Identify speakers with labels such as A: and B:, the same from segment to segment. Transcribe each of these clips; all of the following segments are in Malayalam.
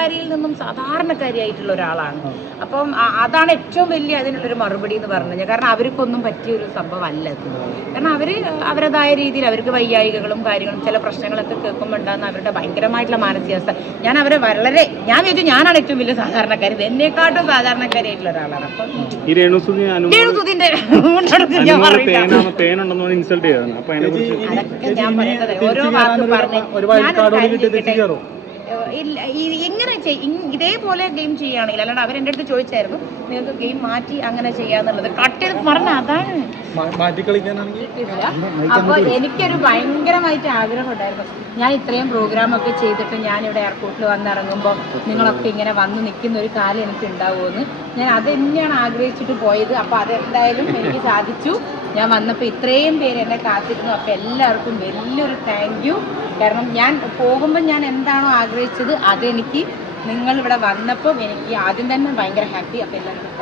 A: സാധാരണക്കാരിയിൽ നിന്നും സാധാരണക്കാരിയായിട്ടുള്ള ഒരാളാണ്. അപ്പം അതാണ് ഏറ്റവും വലിയ അതിനുള്ളൊരു മറുപടി എന്ന് പറഞ്ഞു കഴിഞ്ഞാൽ കാരണം അവർക്കൊന്നും പറ്റിയ ഒരു സംഭവം അല്ല കാരണം അവർ അവരുടേതായ രീതിയിൽ അവർക്ക് വൈയായികകളും കാര്യങ്ങളും ചില പ്രശ്നങ്ങളൊക്കെ കേൾക്കുമ്പോൾ ഉണ്ടാകുന്ന അവരുടെ ഭയങ്കരമായിട്ടുള്ള മാനസികാവസ്ഥ. ഞാൻ അവരെ വളരെ ഞാൻ വിചാരിച്ചു ഞാനാണ് ഏറ്റവും വലിയ സാധാരണക്കാരി. എന്നെക്കാട്ടും സാധാരണക്കാരിയായിട്ടുള്ള ഒരാളാണ്. അപ്പം രേണുസുതിന്റെ ഞാൻ
B: ഇൻസൾട്ട് ചെയ്തതാണ്. അപ്പൊ അതിനെ കുറിച്ച്
A: ഞാൻ പറയുന്നത് ഓരോ വാക്ക് പറഞ്ഞു
C: ഒരു
A: ചെയ്- ഇതേപോലെ ഗെയിം ചെയ്യുകയാണെങ്കിൽ അല്ലാണ്ട് അവരെന്റെ അടുത്ത് ചോദിച്ചായിരുന്നു നിങ്ങൾക്ക് ഗെയിം മാറ്റി അങ്ങനെ ചെയ്യാന്നുള്ളത്. കട്ടിൽ പറഞ്ഞ അതാണ്. അപ്പോൾ എനിക്കൊരു ഭയങ്കരമായിട്ട് ആഗ്രഹം ഉണ്ടായിരുന്നു. ഞാൻ ഇത്രയും പ്രോഗ്രാം ഒക്കെ ചെയ്തിട്ട് ഞാൻ ഇവിടെ എയർപോർട്ടിൽ വന്നിറങ്ങുമ്പോൾ നിങ്ങളൊക്കെ ഇങ്ങനെ വന്ന് നിൽക്കുന്ന ഒരു കാലം എനിക്ക് ഉണ്ടാവുമെന്ന് ഞാൻ അത് തന്നെയാണ് ആഗ്രഹിച്ചിട്ട് പോയത്. അപ്പോൾ അതെന്തായാലും എനിക്ക് സാധിച്ചു. ഞാൻ വന്നപ്പോൾ ഇത്രയും പേര് എന്നെ കാത്തിരുന്നു. അപ്പോൾ എല്ലാവർക്കും വലിയൊരു താങ്ക് യു കാരണം ഞാൻ പോകുമ്പോൾ ഞാൻ എന്താണോ ആഗ്രഹിച്ചത് അതെനിക്ക് നിങ്ങൾ ഇവിടെ വന്നപ്പോൾ എനിക്ക് ആദ്യം തന്നെ ഭയങ്കര ഹാപ്പി അപ്പം എല്ലാവർക്കും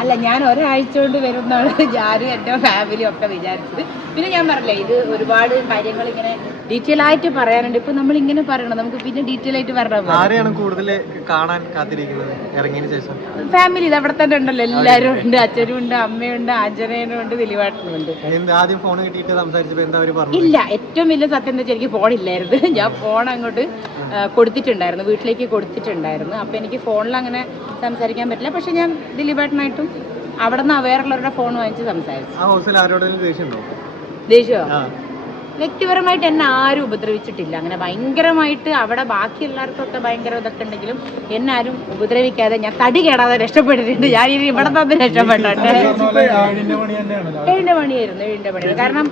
A: അല്ല ഞാൻ ഒരാഴ്ച കൊണ്ട് വരുന്നതാണ് ഞാനും എന്റെ ഫാമിലിയും ഒക്കെ വിചാരിച്ചത്. പിന്നെ ഞാൻ പറഞ്ഞില്ലേ ഇത് ഒരുപാട് കാര്യങ്ങൾ ഇങ്ങനെ ഡീറ്റെയിൽ ആയിട്ട് പറയാനുണ്ട്. ഇപ്പൊ നമ്മൾ ഇങ്ങനെ പറയണം? നമുക്ക് പിന്നെ ഡീറ്റെയിൽ ആയിട്ട് പറഞ്ഞാൽ
D: ആരെയാണ് കൂടുതൽ കാണാൻ കാത്തിരിക്കുന്നത്? ഇറങ്ങിയതിന് ശേഷം.
A: ഫാമിലി ഇത് അവിടെ തന്നെ ഉണ്ടല്ലോ. എല്ലാരും ഉണ്ട്. അച്ഛനും ഉണ്ട് അമ്മയുണ്ട് ആഞ്ജനേയനും ഉണ്ട് ദിലീപാട്ടനും ഉണ്ട്.
D: ആദ്യം ഫോൺ കിട്ടിയിട്ട് സംസാരിച്ചപ്പോ എന്താ അവർ പറഞ്ഞു
A: ഇല്ല. ഏറ്റവും വലിയ സത്യം എന്താ വെച്ചാൽ എനിക്ക് ഫോണില്ലായിരുന്നു ഞാൻ ഫോൺ അങ്ങോട്ട് കൊടുത്തിട്ടുണ്ടായിരുന്നു. വീട്ടിലേക്ക് കൊടുത്തിട്ടുണ്ടായിരുന്നു. അപ്പൊ എനിക്ക് ഫോണിൽ അങ്ങനെ സംസാരിക്കാൻ പറ്റില്ല. പക്ഷെ ഞാൻ ദിലീപേട്ടനായിട്ടും അവിടെ നിന്ന് വേറുള്ളവരുടെ ഫോൺ വാങ്ങിച്ച് സംസാരിച്ചു. ദേഷ്യമോ വ്യക്തിപരമായിട്ട് എന്നെ ആരും ഉപദ്രവിച്ചിട്ടില്ല. അങ്ങനെ ഭയങ്കരമായിട്ട് അവിടെ ബാക്കി എല്ലാവർക്കൊക്കെ ഭയങ്കര ഇതൊക്കെ ഉണ്ടെങ്കിലും എന്നെ ആരും ഉപദ്രവിക്കാതെ ഞാൻ തടി കേടാതെ രക്ഷപ്പെട്ടിട്ടുണ്ട്. ഞാൻ ഇനി ഇവിടെ തന്നെ
C: രക്ഷപ്പെട്ടിട്ടുണ്ട്
A: ഏഴിന്റെ പണിയായിരുന്നു ഏഴിന്റെ പണി കാരണം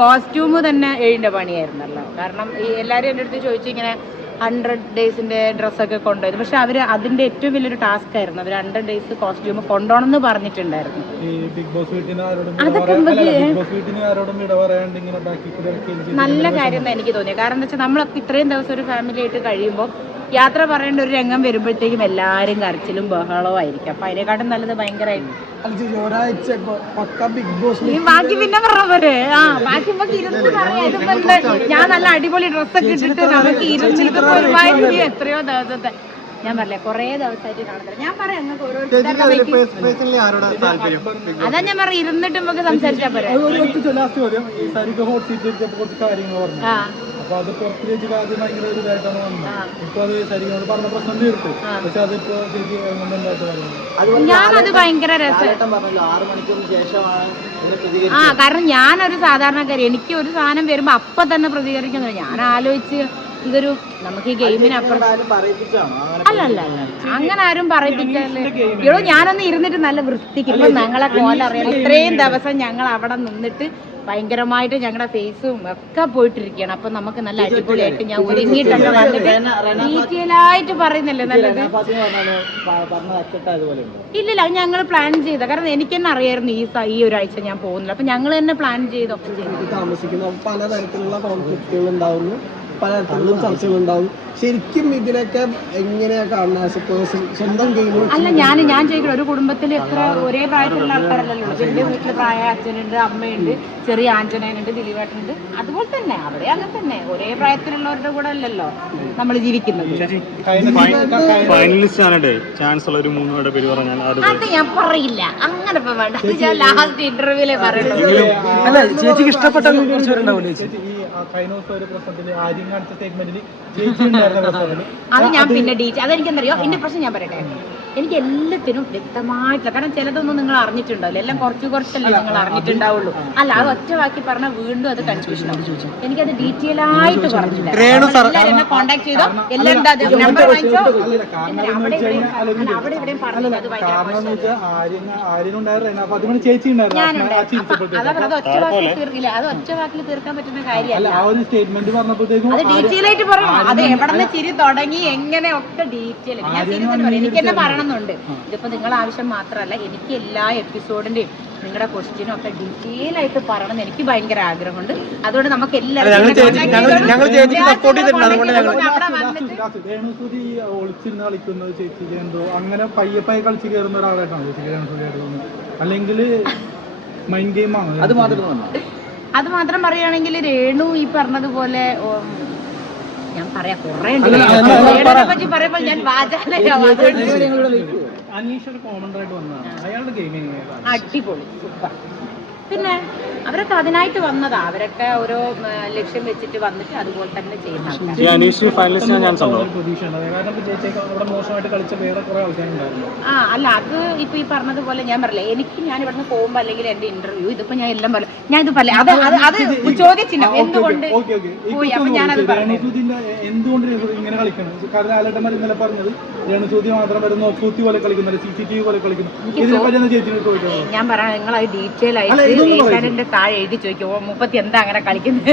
A: കോസ്റ്റ്യൂമ് തന്നെ ഏഴിന്റെ പണിയായിരുന്നല്ലോ. കാരണം ഈ എല്ലാവരും എന്റെ അടുത്ത് ചോദിച്ചു ഇങ്ങനെ ഹൺഡ്രഡ് ഡേയ്സിന്റെ ഡ്രസ്സൊക്കെ കൊണ്ടുപോയത് പക്ഷെ അവർ അതിന്റെ ഏറ്റവും വലിയൊരു ടാസ്ക് ആയിരുന്നു. അവർ ഹൺഡ്രഡ് ഡേയ്സ് കോസ്റ്റ്യൂം കൊണ്ടുപോകണമെന്ന് പറഞ്ഞിട്ടുണ്ടായിരുന്നു. അതൊക്കെ നല്ല കാര്യം എന്ന് എനിക്ക് തോന്നിയത്. കാരണം എന്താ വെച്ചാൽ നമ്മളൊക്കെ ഇത്രയും ദിവസം ഒരു ഫാമിലി ആയിട്ട് കഴിയുമ്പോൾ യാത്ര പറയേണ്ട ഒരു രംഗം വരുമ്പോഴത്തേക്കും എല്ലാവരും കരച്ചിലും ബഹളവും ആയിരിക്കും. അപ്പൊ അതിനെക്കാട്ടും നല്ലത് ഭയങ്കരമായിട്ട്
C: ഒരാഴ്ച പക്ക ബിഗ് ബോസ്
A: ഈ ബാക്കി പിന്നെ പറഞ്ഞ പോരെ ആ ബാക്കി നമുക്ക് ഇരുന്ന് പറയാം. ഇതിപ്പോ എന്താ ഞാൻ നല്ല അടിപൊളി ഡ്രസ്സൊക്കെ ഇട്ടിട്ട് നമുക്ക് എത്രയോ ദിവസത്തെ. ഞാൻ പറഞ്ഞേ കൊറേ ദിവസമായിട്ട് കാണത്തില്ല. ഞാൻ പറയാം നിങ്ങൾക്ക് ഓരോരുത്തരുടെ അതാ ഞാൻ പറയാം ഇരുന്നിട്ട് നമുക്ക് സംസാരിച്ചാൽ പോരെ.
C: അപ്പൊ അത് പുറത്ത് ചേച്ചിക്ക് ആദ്യം ഭയങ്കര ഒരു ഇതായിട്ടാണ് വന്നത്. ഇപ്പൊ അത് ശരിക്കും പറഞ്ഞ പ്രശ്നം തീർത്തു. പക്ഷെ അതിപ്പോ ചേച്ചി
A: ഞാനത് ഭയങ്കര ആ കാരണം ഞാനൊരു സാധാരണക്കാരി. എനിക്ക് ഒരു സാധനം വരുമ്പോ അപ്പൊ തന്നെ പ്രതികരിക്കുന്നത് ഞാൻ ആലോചിച്ച് ഇതൊരു നമുക്ക് ഈ ഗെയിമിന് അപ്പുറം അല്ല അല്ല അല്ല അങ്ങനെ ആരും പറയിപ്പിച്ചു ഇയോ ഞാനൊന്ന് ഇരുന്നിട്ട് നല്ല വൃത്തിക്ക് ഇപ്പൊ ഞങ്ങളെ കോലറിയാം ഇത്രയും ദിവസം ഞങ്ങൾ അവിടെ നിന്നിട്ട് ഭയങ്കരമായിട്ട് ഞങ്ങളുടെ ഫേസും ഒക്കെ പോയിട്ടിരിക്കുകയാണ്. അപ്പൊ നമുക്ക് നല്ല അടിപൊളിയായിട്ട് ഞാൻ ഒരുങ്ങിയിട്ടുണ്ട് വന്നിട്ട് ഡീറ്റെയിൽ ആയിട്ട് പറയുന്നല്ലേ നല്ലത്? ഇല്ലില്ല അത് ഞങ്ങൾ പ്ലാൻ ചെയ്ത. കാരണം എനിക്ക് തന്നെ അറിയായിരുന്നു ഈ ഈ ഒരാഴ്ച ഞാൻ പോകുന്നില്ല അപ്പൊ ഞങ്ങൾ തന്നെ പ്ലാൻ ചെയ്തൊക്കെ ചെയ്തു.
E: പല പലതരത്തിലുള്ള കോൺഫ്ലിക്റ്റുകൾ ഉണ്ടാവുന്നു. പലതരത്തിലുള്ള ചർച്ചകൾ ഉണ്ടാവും. ശരിക്കും ഇതിനൊക്കെ എങ്ങനെയാ കാണുന്നത് ആസ് സ്വന്തം ഗെയിം
A: അല്ല ഞാൻ ഞാൻ ചോദിക്കണം ഒരു കുടുംബത്തിൽ എത്ര ഒരേ പ്രായത്തിലുള്ള ആൾക്കാരല്ലല്ലോ എന്റെ വീട്ടിൽ പ്രായ അച്ഛനുണ്ട് അമ്മയുണ്ട് ചെറിയ ആഞ്ചനുണ്ട് ദിലീപേട്ടനുണ്ട്. അതുപോലെ തന്നെ അവിടെ അങ്ങനെ തന്നെ. ഒരേ പ്രായത്തിലുള്ളവരുടെ കൂടെ അല്ലല്ലോ നമ്മൾ ജീവിക്കുന്നത്.
B: ഫൈനലിസ്റ്റ് ആണ് ചാൻസ് ഉള്ള ഒരു മൂന്ന് പേര് പറഞ്ഞാൽ അത്
A: ഞാൻ പറയില്ല. അങ്ങനെ വേണ്ട. ഞാൻ ലാസ്റ്റ് ഇന്റർവ്യൂലേ പറയുള്ളൂ
E: അല്ല ചേച്ചിക്ക് ഇഷ്ടപ്പെട്ട
C: ചേച്ചി ഈ കാണിച്ച സ്റ്റേറ്റ്മെന്റിൽ
A: അത് ഞാൻ പിന്നെ ഡീറ്റെയിൽ അതെനിക്കെന്തറിയോ? എന്റെ പ്രശ്നം ഞാൻ പറയട്ടെ. എനിക്ക് എല്ലാത്തിനും വ്യക്തമായിട്ടുള്ള കാരണം ചിലതൊന്നും നിങ്ങൾ അറിഞ്ഞിട്ടുണ്ടാവില്ല. എല്ലാം കുറച്ച് കുറച്ചല്ലേ നിങ്ങൾ അറിഞ്ഞിട്ടുണ്ടാവുള്ളൂ. അല്ല അത് ഒറ്റ വാക്കി പറഞ്ഞാൽ വീണ്ടും അത് കൺഫ്യൂഷൻ എനിക്കത് ഡീറ്റെയിൽ ആയിട്ട് പറഞ്ഞില്ല എന്നെ കോൺടാക്ട് ചെയ്തോ? എല്ലാം നമ്പർ വാങ്ങിച്ചോ? അവിടെ അവിടെ ഇവിടെയും പറഞ്ഞത് അത് ഭയങ്കര
C: കാരണം എന്ന് വെച്ചാൽ ആര്യൻ ആര്യനുണ്ടായിരുന്നു അപ്പൊ ചേച്ചി ഉണ്ടായിരുന്നു.
A: ഞാനുണ്ട്.
C: ആ ചിരിച്ചപ്പോഴത്തേക്ക്.
A: അതാ ഒറ്റ വാക്കിൽ തീർക്കില്ല അത് ഒറ്റ വാക്കിൽ തീർക്കാൻ പറ്റുന്ന കാര്യമല്ല. അത് ഡീറ്റെയിൽ ആയിട്ട് പറയണം. അത് എവിടെന്ന് ചിരി തുടങ്ങി എങ്ങനെ ഒക്കെ ഡീറ്റെയിൽ ഞാൻ സീരിയസ് പറയും എനിക്ക് തന്നെ പറയണമെന്നുണ്ട്. ഇതിപ്പോ നിങ്ങളെ ആവശ്യം മാത്രമല്ല എനിക്ക് എല്ലാ എപ്പിസോഡിന്റെയും നിങ്ങളുടെ ക്വസ്റ്റ്യനും ഒക്കെ ഡീറ്റെയിൽ ആയിട്ട് പറയണം എന്ന് എനിക്ക് ഭയങ്കര ആഗ്രഹമുണ്ട്. അതുകൊണ്ട് നമുക്ക്
C: ഒളിച്ചിരുന്ന് കളിക്കുന്നത് ചേച്ചിക്ക് എന്തോ അങ്ങനെ പയ്യെ പയ്യെ കളിച്ച് കയറുന്ന ഒരാളായിട്ടാണ് ചേച്ചിക്ക് രേണുസുതി അറിയുന്നത് അല്ലെങ്കിൽ മൈൻഡ് ഗെയിമാണ് ആണ് അത് മാത്രം
A: അത് മാത്രം പറയുകയാണെങ്കിൽ രേണു ഈ പറഞ്ഞതുപോലെ ഉം, പറയാ കൊറേ ഉണ്ട്. വേണുവിനെ പറ്റി പറയുമ്പോ ഞാൻ
C: വാചാലയാണ്
A: അടിപൊളി. സൂപ്പർ പിന്നെ അവരൊക്കെ അതിനായിട്ട് വന്നതാ. അവരൊക്കെ ഓരോ ലക്ഷ്യം വെച്ചിട്ട് വന്നിട്ട് അതുപോലെ തന്നെ ചെയ്യുന്ന ആ അല്ല അത് ഇപ്പൊ ഈ പറഞ്ഞതുപോലെ ഞാൻ പറയില്ല എനിക്ക് ഞാൻ ഇവിടുന്ന് പോകുമ്പോ അല്ലെങ്കിൽ എന്റെ ഇന്റർവ്യൂ ഇതിപ്പോ ഞാൻ എല്ലാം പറയും ഞാൻ ഇത് പറയില്ല അത് അത് അത് ചോദിച്ചില്ല എന്തുകൊണ്ട് പോയി? അപ്പൊ
C: രേണുസൂദിന്റെ എന്തുകൊണ്ട് ഇങ്ങനെ കളിക്കണം? കാരണം ആലട്ടന്മാർ ഇന്നലെ പറഞ്ഞത് മാത്രം വരുന്ന പോലെ കളിക്കുന്നത് സി സി ടി വി പോലെ കളിക്കുന്നു
A: ഞാൻ പറയാം നിങ്ങൾ അത് ഡീറ്റെയിൽ ആയിട്ട് ഏഷ്യാനെന്റെ താഴെ എഴുതി ചോദിക്കും ഓ മുപ്പത്തി എന്താ അങ്ങനെ കളിക്കുന്നത്?